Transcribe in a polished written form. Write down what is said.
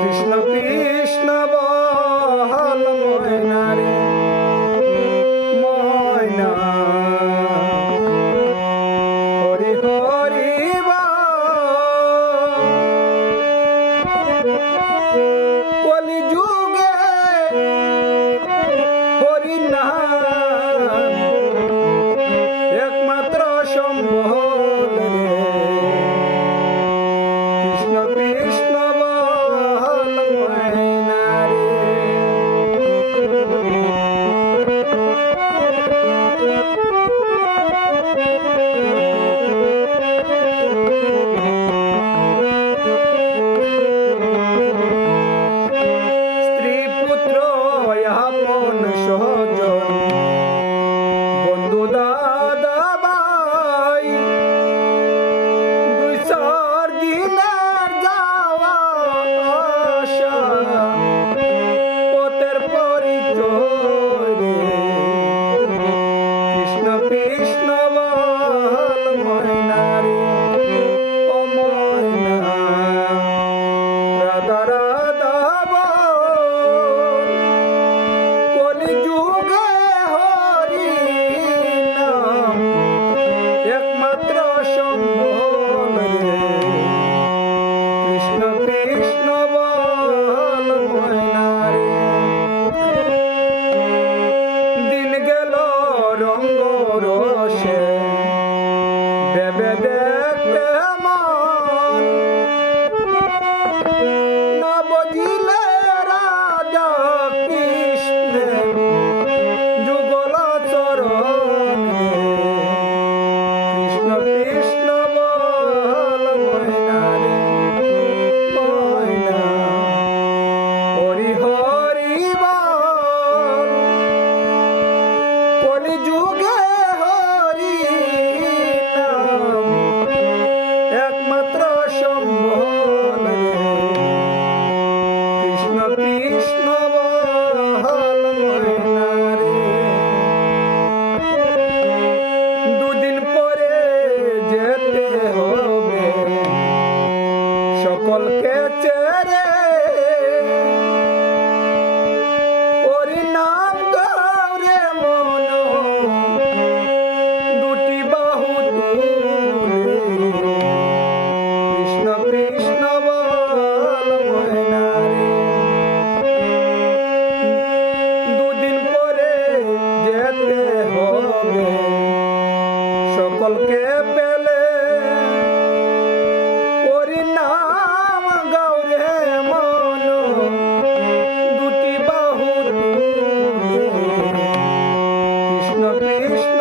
কৃষ্ণ কৃষ্ণ বল ময়না রে ময়না, হরি হরি কলি যুগে হরি নাম একমাত্র সম্বল রে। কৃষ্ণ কৃষ্ণ বল ময়না রে। স্ত্রী পুত্র আপন সহজন বন্ধু দাদা ভাই, দুই চার দিনের যাওয়া আসা পথের পরিচয় রে। কৃষ্ণ কৃষ্ণ বল ময়না রে ও ময়না, রাধা রাধা বল কলি যুগে হরি নাম একমাত্র সম্বল রে। কৃষ্ণ কৃষ্ণ বল ময়না রে। দিন গেল রঙ্গ রসে ভেবে দেখতে মন, না বুঝিলে রাধা কৃষ্ণের যুগল চরণ রে। কৃষ্ণ কৃষ্ণ বল ময়না রে ময়না, হরি হরি বল কলি যুগে হরি নাম একমাত্র সম্বল রে। কৃষ্ণ কৃষ্ণ বল ময়না রে। দুদিন পরে যেতে হবে সকলকে ছেড়ে, হরি নাম গৌরে মন দুটি বাহু তুলে। কৃষ্ণ কৃষ্ণ বল ময়না রে। দুদিন পরে যেতে হবে সকলকে পেলে, হরি নাম গৌরে মন দুটি বাহু তুলে। কৃষ্ণ কৃষ্ণ